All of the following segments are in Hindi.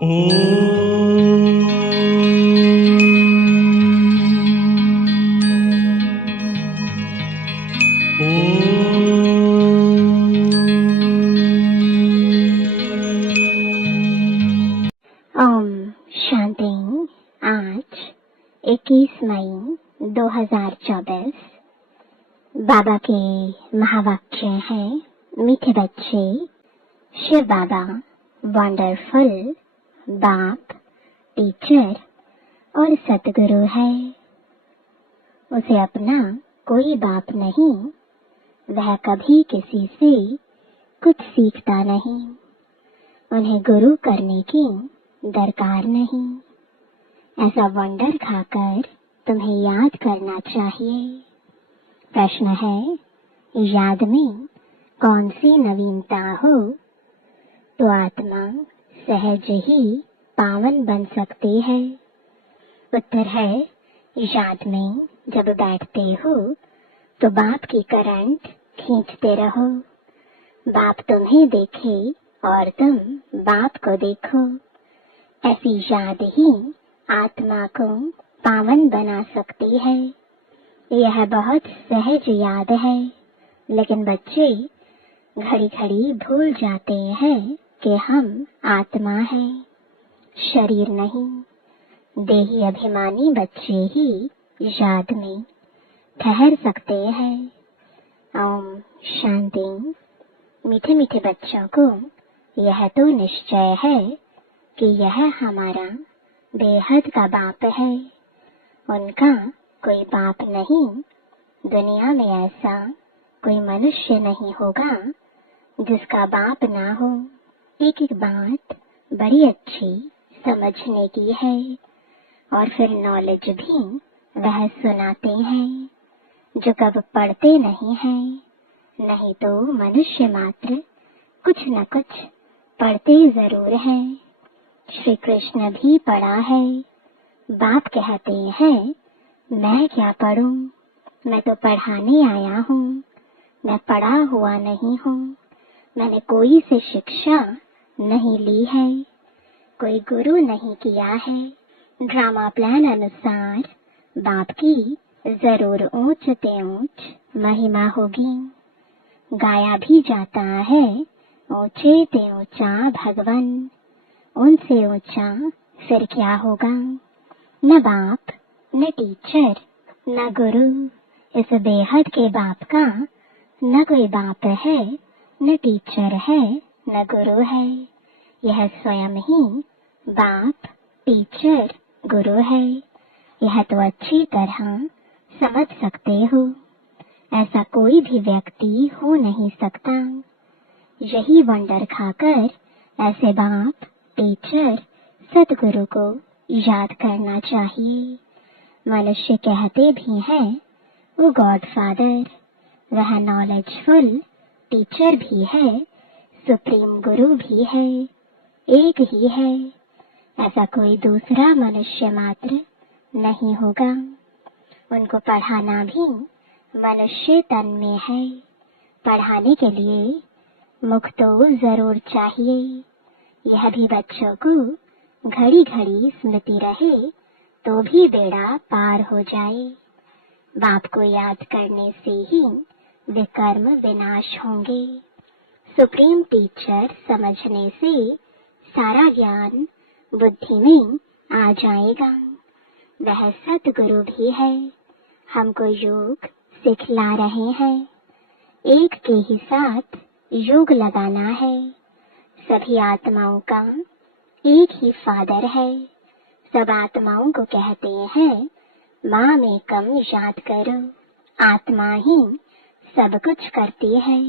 ओम शांति। आज 21 मई 2024 बाबा के महावाक्य है, मीठे बच्चे, शिव बाबा वंडरफुल बाप, टीचर और सतगुरु है। उसे अपना कोई बाप नहीं, वह कभी किसी से कुछ सीखता नहीं, उन्हें गुरु करने की दरकार नहीं। ऐसा वंडर खाकर तुम्हें याद करना चाहिए। प्रश्न है, याद में कौन सी नवीनता हो तो आत्मा सहज ही पावन बन सकती है? उत्तर है, याद में जब बैठते हो तो बाप की करंट खींचते रहो। बाप तुम्हें देखे और तुम बाप को देखो। ऐसी याद ही आत्मा को पावन बना सकती है। यह बहुत सहज याद है, लेकिन बच्चे घड़ी घड़ी भूल जाते हैं कि हम आत्मा हैं, शरीर नहीं। देही अभिमानी बच्चे ही याद में ठहर सकते हैं। ओम शांति। मीठे मीठे बच्चों को यह तो निश्चय है कि यह हमारा बेहद का बाप है। उनका कोई बाप नहीं। दुनिया में ऐसा कोई मनुष्य नहीं होगा जिसका बाप ना हो। एक एक बात बड़ी अच्छी समझने की है और फिर नॉलेज भी वह सुनाते हैं जो कब पढ़ते नहीं हैं। नहीं तो मनुष्य मात्र कुछ न कुछ पढ़ते जरूर हैं। श्री कृष्ण भी पढ़ा है। बाप कहते हैं, मैं क्या पढ़ूं, मैं तो पढ़ाने आया हूँ, मैं पढ़ा हुआ नहीं हूँ, मैंने कोई से शिक्षा नहीं ली है, कोई गुरु नहीं किया है। ड्रामा प्लान अनुसार बाप की जरूर ऊंच ते ऊंच महिमा होगी। गाया भी जाता है, ऊंचे ते ऊंचा भगवन, उनसे ऊंचा फिर क्या होगा। न बाप, न टीचर, न गुरु। इस बेहद के बाप का न कोई बाप है, न टीचर है, न गुरु है। यह स्वयं ही बाप, टीचर, गुरु है। यह तो अच्छी तरह समझ सकते हो। ऐसा कोई भी व्यक्ति हो नहीं सकता। यही वंडर खाकर ऐसे बाप, टीचर, सतगुरु को याद करना चाहिए। मनुष्य कहते भी हैं वो गॉड फादर, वह नॉलेजफुल टीचर भी है, सुप्रीम गुरु भी है, एक ही है। ऐसा कोई दूसरा मनुष्य मात्र नहीं होगा। उनको पढ़ाना भी मनुष्य तन में है। पढ़ाने के लिए मुख तो जरूर चाहिए। यह भी बच्चों को घड़ी घड़ी स्मृति रहे तो भी बेड़ा पार हो जाए। बाप को याद करने से ही विकर्म विनाश होंगे। सुप्रीम टीचर समझने से सारा ज्ञान बुद्धि में आ जाएगा। वह सतगुरु भी है, हमको योग सिखला रहे हैं। एक के ही साथ योग लगाना है। सभी आत्माओं का एक ही फादर है। सब आत्माओं को कहते हैं, माँ में कम याद करो। आत्मा ही सब कुछ करती है।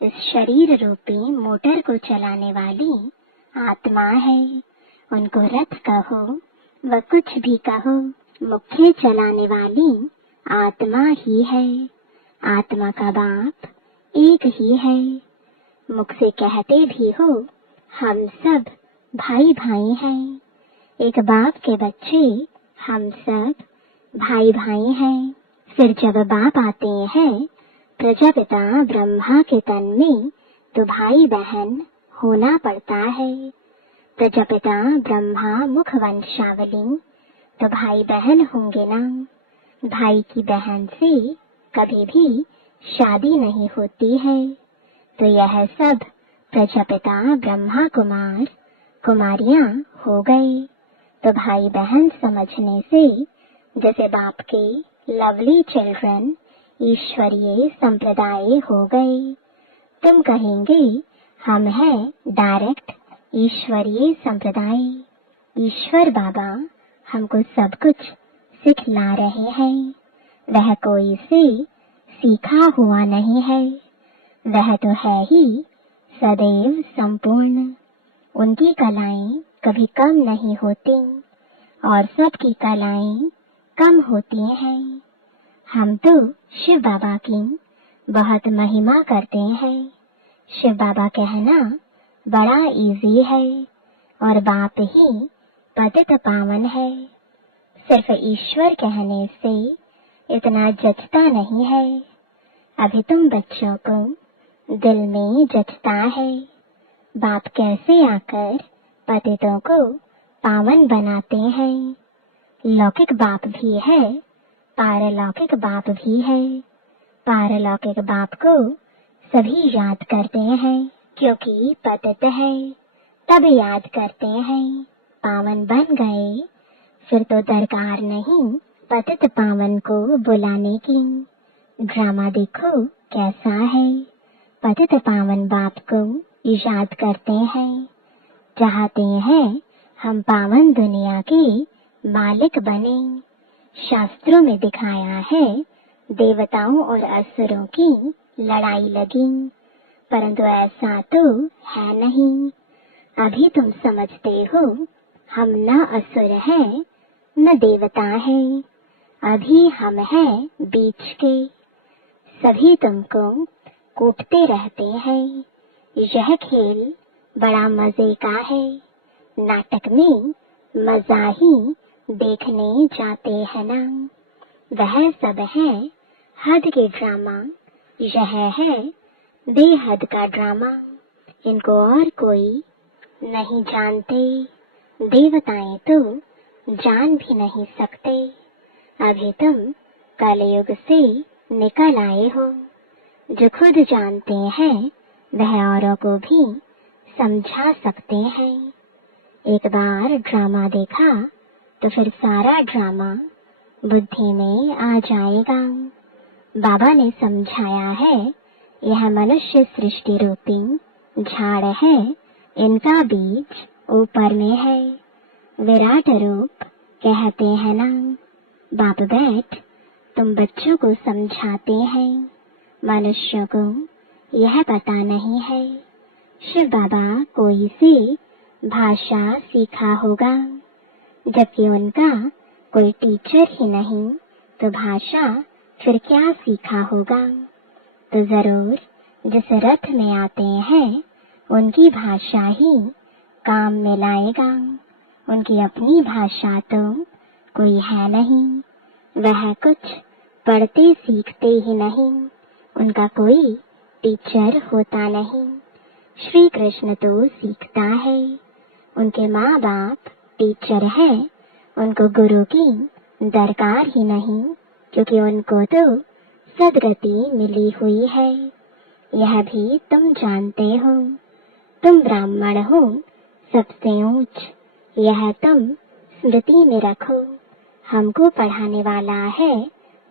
इस शरीर रूपी मोटर को चलाने वाली आत्मा है। उनको रथ कहो व कुछ भी कहो, मुख्य चलाने वाली आत्मा ही है। आत्मा का बाप एक ही है। मुख से कहते भी हो, हम सब भाई भाई हैं। एक बाप के बच्चे हम सब भाई भाई हैं। फिर जब बाप आते हैं प्रजापिता ब्रह्मा के तन में, तो भाई बहन होना पड़ता है। प्रजापिता ब्रह्मा मुख वंशावली, तो भाई बहन होंगे ना। भाई की बहन से कभी भी शादी नहीं होती है। तो यह सब प्रजापिता ब्रह्मा कुमार कुमारियां हो गए। तो भाई बहन समझने से जैसे बाप के लवली चिल्ड्रन ईश्वरीय संप्रदाय हो गए। तुम कहेंगे हम हैं डायरेक्ट ईश्वरीय संप्रदाय। ईश्वर बाबा हमको सब कुछ सिखला रहे हैं। वह कोई से सीखा हुआ नहीं है, वह तो है ही सदैव संपूर्ण। उनकी कलाएं कभी कम नहीं होती और सबकी कलाएं कम होती हैं। हम तो शिव बाबा की बहुत महिमा करते हैं। शिव बाबा कहना बड़ा इजी है और बाप ही पतित पावन है। सिर्फ ईश्वर कहने से इतना जचता नहीं है। अभी तुम बच्चों को दिल में जचता है बाप कैसे आकर पतितों को पावन बनाते हैं। लौकिक बाप भी है, पारलौकिक बाप भी है। पारलौकिक बाप को सभी याद करते हैं क्योंकि पतित है, तब याद करते हैं। पावन बन गए फिर तो दरकार नहीं पतित पावन को बुलाने की। ड्रामा देखो कैसा है, पतित पावन बाप को याद करते हैं। चाहते हैं हम पावन दुनिया के मालिक बने। शास्त्रों में दिखाया है देवताओं और असुरों की लड़ाई लगी, परंतु ऐसा तो है नहीं। अभी तुम समझते हो हम न असुर हैं न देवता हैं, अभी हम हैं बीच के। सभी तुमको कूटते रहते हैं। यह खेल बड़ा मजे का है। नाटक में मजा ही देखने जाते हैं ना। वह सब है हद के ड्रामा, यह है बेहद का ड्रामा। इनको और कोई नहीं जानते। देवताएं तो जान भी नहीं सकते। अभी तुम कलयुग से निकल आए हो। जो खुद जानते हैं वह औरों को भी समझा सकते हैं। एक बार ड्रामा देखा तो फिर सारा ड्रामा बुद्धि में आ जाएगा। बाबा ने समझाया है यह मनुष्य सृष्टि रूपी झाड़ है, इनका बीज ऊपर में है। विराट रूप कहते हैं ना। बाप बैठ तुम बच्चों को समझाते हैं, मनुष्यों को यह पता नहीं है। शिव बाबा कोई सी भाषा सीखा होगा, जबकि उनका कोई टीचर ही नहीं तो भाषा फिर क्या सीखा होगा। तो जरूर जिस रथ में आते हैं उनकी भाषा ही काम में लाएगा। उनकी अपनी भाषा तो कोई है नहीं, वह कुछ पढ़ते सीखते ही नहीं, उनका कोई टीचर होता नहीं। श्री कृष्ण तो सीखता है, उनके माँ बाप टीचर है, उनको गुरु की दरकार ही नहीं क्योंकि उनको तो सदगति मिली हुई है। यह भी तुम जानते हो। तुम ब्राह्मण हो सबसे ऊंच, यह तुम स्मृति में रखो। हमको पढ़ाने वाला है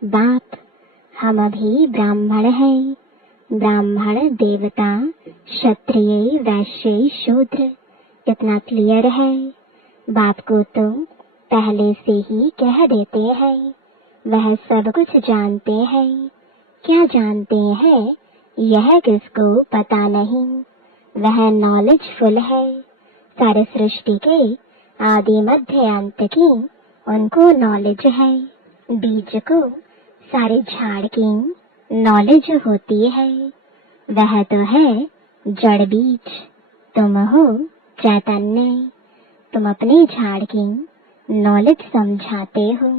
बाप। हम अभी ब्राह्मण हैं। ब्राह्मण देवता क्षत्रिय वैश्य शूद्र कितना क्लियर है। बाप को तो पहले से ही कह देते हैं, वह सब कुछ जानते हैं। क्या जानते हैं यह किसको पता नहीं। वह नॉलेजफुल है। सारे सृष्टि के आदि मध्य अंत की उनको नॉलेज है। बीज को सारे झाड़ की नॉलेज होती है। वह तो है जड़ बीज, तुम हो चैतन्य। तुम अपने झाड़ की नॉलेज समझाते हो।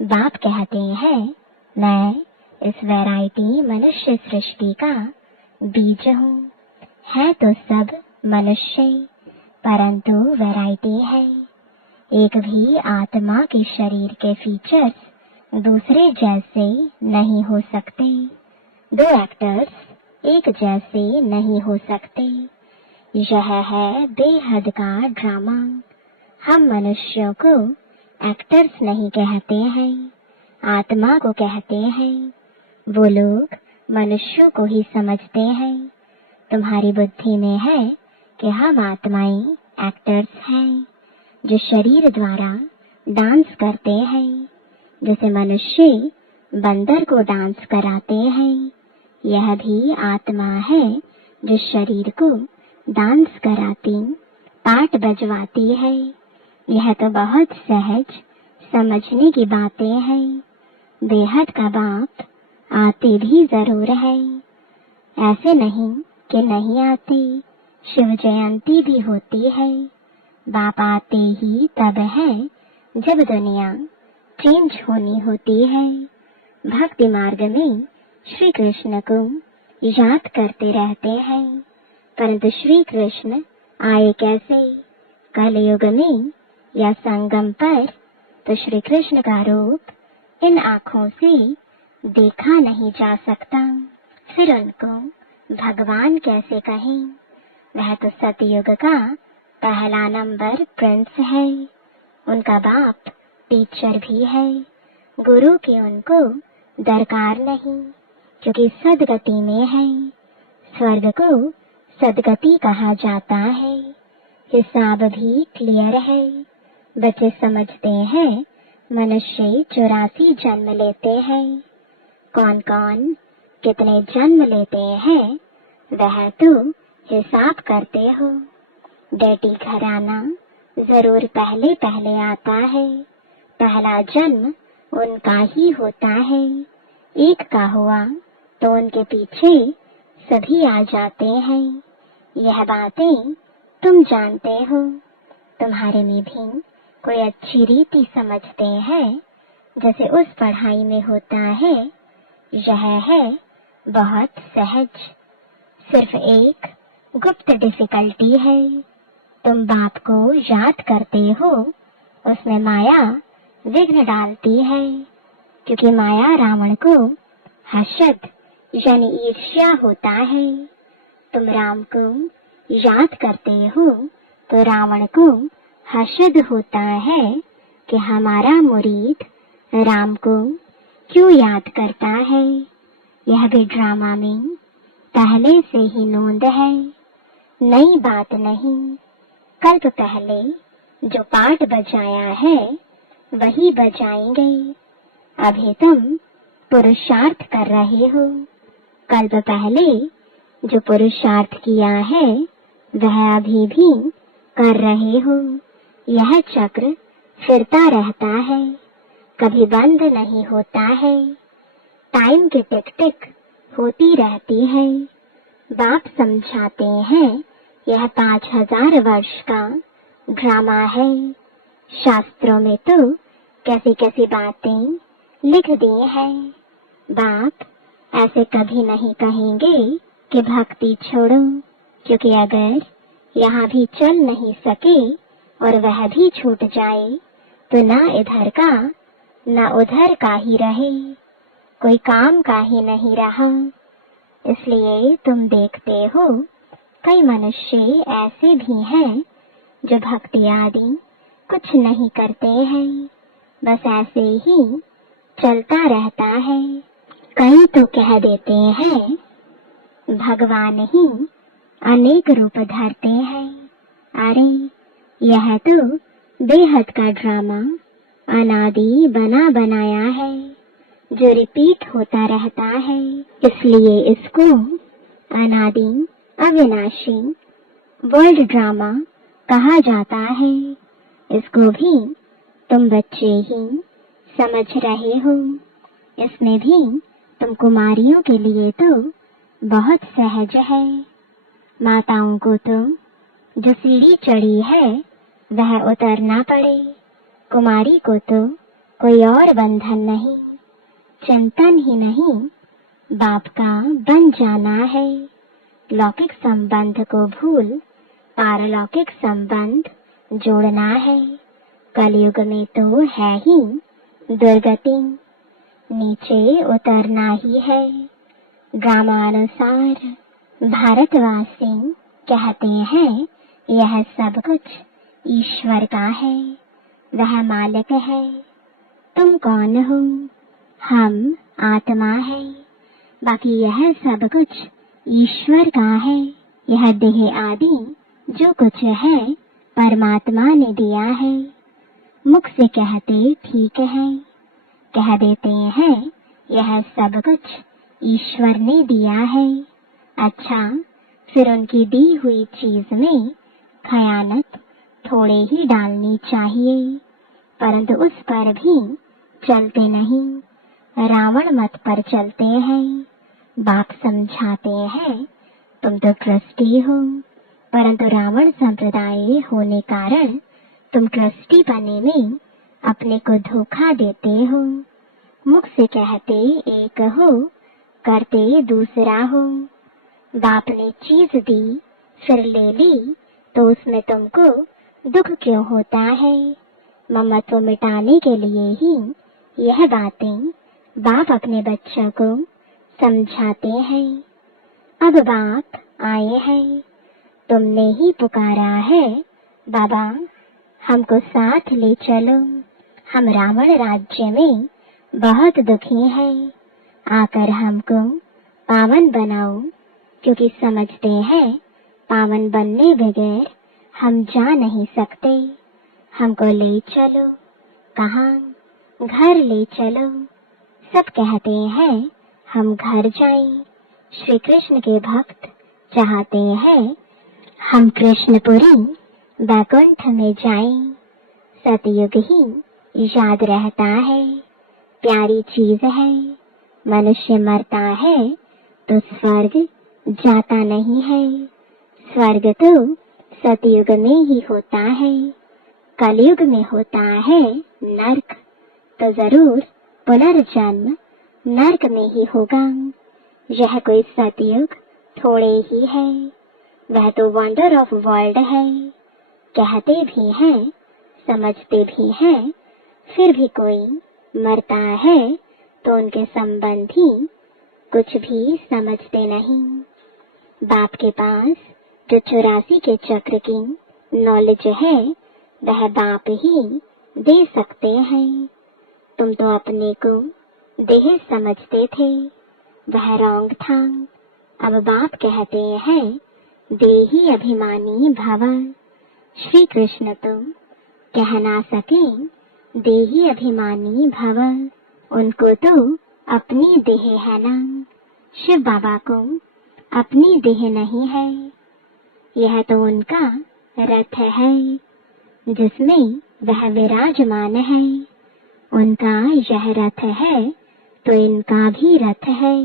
बाप कहते हैं मैं इस वैरायटी मनुष्य सृष्टि का बीज हूँ। है तो सब मनुष्य, परंतु वैरायटी है। एक भी आत्मा के शरीर के फीचर्स दूसरे जैसे नहीं हो सकते। दो एक्टर्स एक जैसे नहीं हो सकते। यह है बेहद का ड्रामा। हम मनुष्यों को एक्टर्स नहीं कहते हैं, आत्मा को कहते हैं। वो लोग मनुष्यों को ही समझते हैं। तुम्हारी बुद्धि में है कि हम आत्माएं एक्टर्स हैं, जो शरीर द्वारा डांस करते हैं, जैसे मनुष्य बंदर को डांस कराते हैं। यह भी आत्मा है जो शरीर को डांस कराती, पाठ बजवाती है। यह तो बहुत सहज समझने की बातें हैं। बेहद का बाप आते भी जरूर है, ऐसे नहीं कि नहीं आते। शिव जयंती भी होती है। बाप आते ही तब है जब दुनिया चेंज होनी होती है। भक्ति मार्ग में श्री कृष्ण को याद करते रहते हैं, परंतु श्री कृष्ण आए कैसे? कलयुग में या संगम पर तो श्री कृष्ण का रूप इन आँखों से देखा नहीं जा सकता। फिर उनको भगवान कैसे कहें? वह तो सतयुग का पहला नंबर प्रिंस है। उनका बाप टीचर भी है। गुरु की उनको दरकार नहीं, क्योंकि सदगति में है। स्वर्ग को सदगति कहा जाता है। हिसाब भी क्लियर है। बच्चे समझते हैं मनुष्य 84 जन्म लेते हैं। कौन कौन कितने जन्म लेते हैं वह तो हिसाब करते हो। डैडी घराना जरूर पहले पहले आता है। पहला जन्म उनका ही होता है। एक का हुआ तो उनके पीछे सभी आ जाते हैं। यह बातें तुम जानते हो। तुम्हारे में भी कोई अच्छी रीति समझते हैं, जैसे उस पढ़ाई में होता है। यह है बहुत सहज। सिर्फ एक गुप्त डिफिकल्टी है। तुम बाप को याद करते हो, उसमें माया विघ्न डालती है, क्योंकि माया रावण को हसद यानी ईर्ष्या होता है। तुम राम को याद करते हो तो रावण को हसद होता है कि हमारा मुरीद राम को क्यों याद करता है। यह भी ड्रामा में पहले से ही नोंद है, नई बात नहीं। कल्प पहले जो पाठ बजाया है वही बजाएंगे। अभी तुम पुरुषार्थ कर रहे हो। कल्प पहले जो पुरुषार्थ किया है वह अभी भी कर रहे हो। यह चक्र फिरता रहता है, कभी बंद नहीं होता है। टाइम की टिक टिक होती रहती है। बाप समझाते हैं यह 5000 वर्ष का ड्रामा है। शास्त्रों में तो कैसी कैसी बातें लिख दी है। बाप ऐसे कभी नहीं कहेंगे कि भक्ति छोड़ो, क्योंकि अगर यहाँ भी चल नहीं सके और वह भी छूट जाए तो ना इधर का ना उधर का ही रहे, कोई काम का ही नहीं रहा। इसलिए तुम देखते हो कई मनुष्य ऐसे भी हैं जो भक्ति आदि कुछ नहीं करते हैं, बस ऐसे ही चलता रहता है। कई तो कह देते हैं भगवान ही अनेक रूप धरते हैं। अरे यह तो बेहद का ड्रामा अनादि बना बनाया है, जो रिपीट होता रहता है। इसलिए इसको अनादि अविनाशी वर्ल्ड ड्रामा कहा जाता है। इसको भी तुम बच्चे ही समझ रहे हो। इसमें भी तुम कुमारियों के लिए तो बहुत सहज है। माताओं को तो जो सीढ़ी चढ़ी है वह उतरना पड़े। कुमारी को तो कोई और बंधन नहीं, चिंतन ही नहीं, बाप का बन जाना है। लौकिक संबंध को भूल पारलौकिक संबंध जोड़ना है। कलयुग में तो है ही दुर्गति, नीचे उतरना ही है। ग्रामानुसार भारतवासी कहते हैं यह सब कुछ ईश्वर का है, वह मालिक है। तुम कौन हो? हम आत्मा है। बाकी यह सब कुछ ईश्वर का है। यह देह आदि जो कुछ है परमात्मा ने दिया है। मुख से कहते ठीक है, कह देते हैं यह सब कुछ ईश्वर ने दिया है। अच्छा, फिर उनकी दी हुई चीज में खयानत थोड़े ही डालनी चाहिए, परंतु उस पर भी चलते नहीं, रावण मत पर चलते हैं। बाप समझाते हैं तुम तो ट्रस्टी हो, परंतु रावण संप्रदाय होने कारण तुम ट्रस्टी बने में अपने को धोखा देते हो। मुख से कहते एक हो, करते दूसरा हो। बाप ने चीज दी फिर ले ली तो उसमें तुमको दुख क्यों होता है? ममत्व मिटाने के लिए ही यह बातें बाप अपने बच्चों को समझाते हैं। अब बाप आए हैं, तुमने ही पुकारा है, बाबा हमको साथ ले चलो, हम रावण राज्य में बहुत दुखी हैं, आकर हमको पावन बनाओ, क्योंकि समझते हैं पावन बनने बगैर हम जा नहीं सकते। हमको ले चलो। कहाँ? घर ले चलो। सब कहते हैं हम घर जाएं। श्री कृष्ण के भक्त चाहते हैं हम कृष्णपुरी वैकुंठ में जाएं। सतयुग ही याद रहता है, प्यारी चीज है। मनुष्य मरता है तो स्वर्ग जाता नहीं है। स्वर्ग तो सतयुग में ही होता है, कलयुग में होता है नरक, तो जरूर पुनर्जन्म नरक में ही होगा। यह कोई सतयुग थोड़े ही है, वह तो वंडर ऑफ वर्ल्ड है। कहते भी हैं, समझते भी हैं, फिर भी कोई मरता है तो उनके संबंधी कुछ भी समझते नहीं। बाप के पास जो 84 के चक्र की नॉलेज है वह बाप ही दे सकते हैं। तुम तो अपने को देह समझते थे, वह रॉन्ग था। अब बाप कहते हैं देही अभिमानी भव। श्री कृष्ण तो कह ना सके देही अभिमानी भव, उनको तो अपनी देह है ना। शिव बाबा को अपनी देह नहीं है, यह तो उनका रथ है जिसमें वह विराजमान है। उनका यह रथ है तो इनका भी रथ है,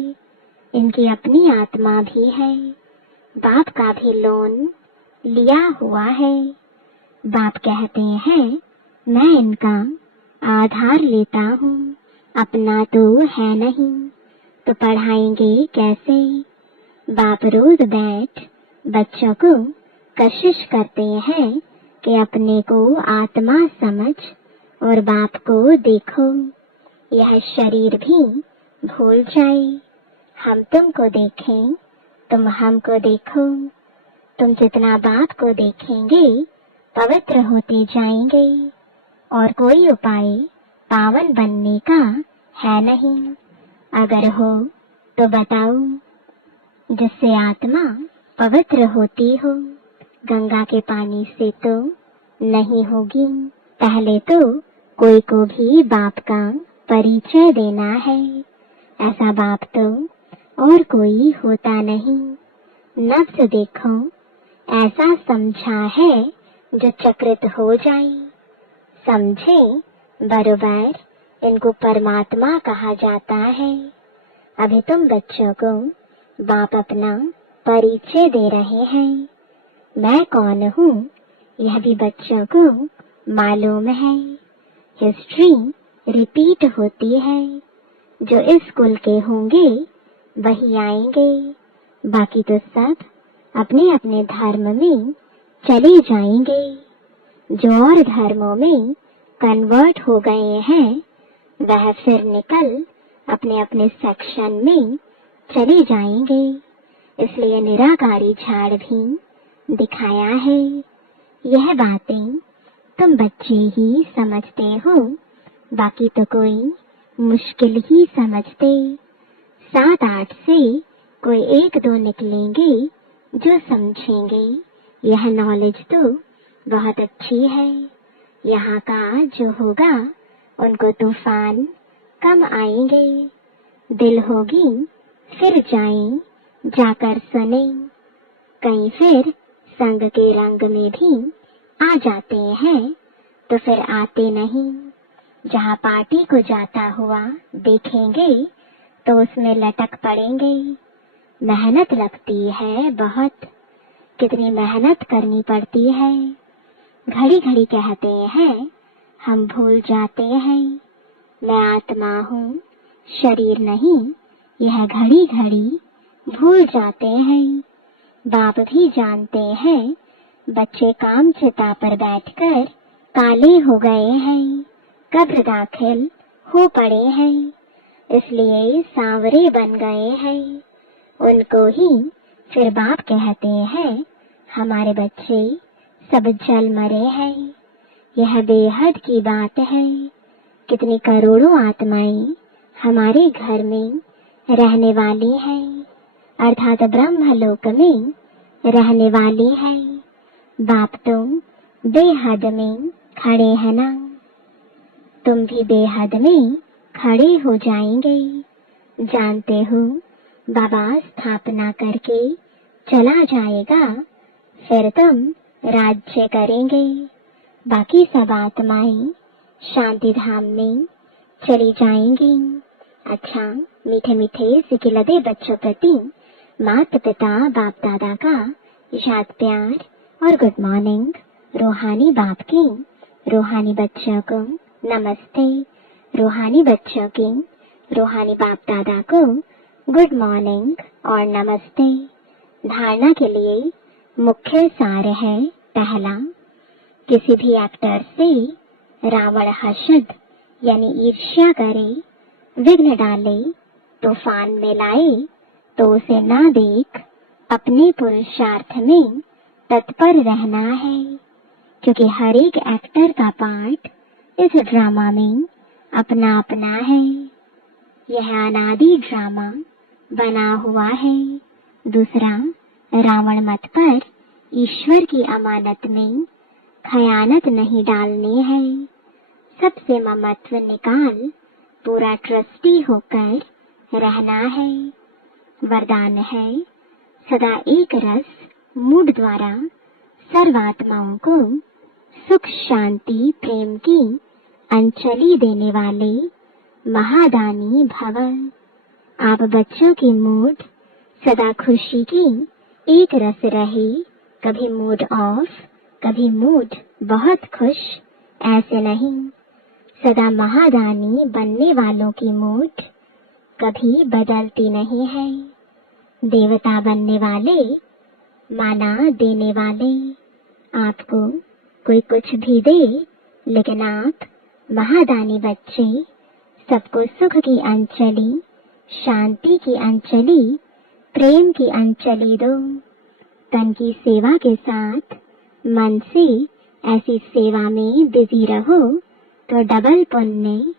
इनकी अपनी आत्मा भी है। बाप का भी लोन लिया हुआ है। बाप कहते हैं मैं इनका आधार लेता हूँ, अपना तो है नहीं, तो पढ़ाएंगे कैसे? बाप रोज बैठ बच्चों को कशिश करते हैं कि अपने को आत्मा समझ और बाप को देखो। यह शरीर भी भूल जाए, हम तुमको देखें, तुम हमको देखो। तुम जितना बाप को देखेंगे पवित्र होते जाएंगे, और कोई उपाय पावन बनने का है नहीं। अगर हो तो बताओ, जिससे आत्मा पवित्र होती हो। गंगा के पानी से तो नहीं होगी, पहले तो कोई को भी बाप का परिचय देना है। ऐसा बाप तो और कोई होता नहीं। नफ्स देखो, ऐसा समझा है जो चक्रित हो जाए। समझे बरोबर इनको परमात्मा कहा जाता है। अभी तुम बच्चों को बाप अपना परिचय दे रहे हैं। मैं कौन हूँ यह भी बच्चों को मालूम है। हिस्ट्री रिपीट होती है, जो इस कुल के होंगे वही आएंगे, बाकी तो सब अपने अपने धर्म में चले जाएंगे। जो और धर्मों में कन्वर्ट हो गए हैं वह फिर निकल अपने अपने सेक्शन में चले जाएंगे। इसलिए निराकारी झाड़ भी दिखाया है। यह बातें तुम बच्चे ही समझते हो, बाकी तो कोई मुश्किल ही समझते। 7-8 से कोई 1-2 निकलेंगे जो समझेंगे यह नॉलेज तो बहुत अच्छी है। यहाँ का जो होगा उनको तूफान कम आएंगे। दिल होगी फिर जाएं, जाकर सुने। कहीं फिर संग के रंग में भी आ जाते हैं तो फिर आते नहीं। जहाँ पार्टी को जाता हुआ देखेंगे तो उसमें लटक पड़ेंगे। मेहनत लगती है बहुत, कितनी मेहनत करनी पड़ती है। घड़ी घड़ी कहते हैं हम भूल जाते हैं मैं आत्मा हूँ शरीर नहीं, यह घड़ी घड़ी भूल जाते हैं। बाप भी जानते हैं बच्चे काम चिता पर बैठकर काले हो गए हैं, कब्र दाखिल हो पड़े हैं, इसलिए सांवरे बन गए हैं। उनको ही फिर बाप कहते हैं हमारे बच्चे सब जल मरे हैं। यह बेहद की बात है। कितनी करोड़ों आत्माएं हमारे घर में रहने वाली हैं, अर्थात ब्रह्मलोक में रहने वाली हैं। बाप तो बेहद में खड़े हैं ना, तुम भी बेहद में खड़े हो जाएंगे। जानते हो बाबा स्थापना करके चला जाएगा, फिर तुम राज्य करेंगे। बाकी सब आत्माएं शांति धाम में चली जाएंगी। अच्छा, मीठे मीठे सिकिलदे बच्चों प्रति माता पिता बाप दादा का याद प्यार और गुड मॉर्निंग। रूहानी बाप की रूहानी बच्चों को नमस्ते। रूहानी बच्चों की रूहानी बाप दादा को गुड मॉर्निंग और नमस्ते। धारणा के लिए मुख्य सार है, पहला, किसी भी एक्टर से रावण हसद यानी ईर्ष्या करे, विघ्न डाले, तूफान में लाए तो उसे ना देख अपने पुरुषार्थ में तत्पर रहना है, क्योंकि हर एक एक्टर का पार्ट इस ड्रामा में अपना अपना है। यह अनादि ड्रामा बना हुआ है। दूसरा, रावण मत पर ईश्वर की अमानत में खयानत नहीं डालनी है। सबसे ममत्व निकाल पूरा ट्रस्टी होकर रहना है। वरदान है, सदा एक रस मूड द्वारा सर्वात्माओं को सुख शांति प्रेम की अंजलि देने वाले महादानी भव। आप बच्चों की मूड सदा खुशी की एक रस रहे, कभी मूड ऑफ, कभी मूड बहुत खुश, ऐसे नहीं। सदा महादानी बनने वालों की मूड कभी बदलती नहीं है। देवता बनने वाले, माना देने वाले। आपको कोई कुछ भी दे, लेकिन आप महादानी बच्चे सबको सुख की अंजलि, शांति की अंजलि, प्रेम की अंजलि दो। तन की सेवा के साथ मन से ऐसी सेवा में बिजी रहो तो डबल पुण्य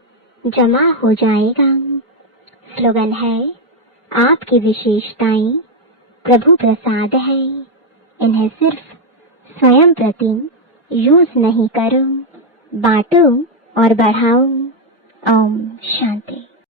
जमा हो जाएगा। स्लोगन है, आपकी विशेषताएं प्रभु प्रसाद है, इन्हें सिर्फ स्वयं प्रति यूज नहीं करो, बांटो और बढ़ाओ। ओम शांति।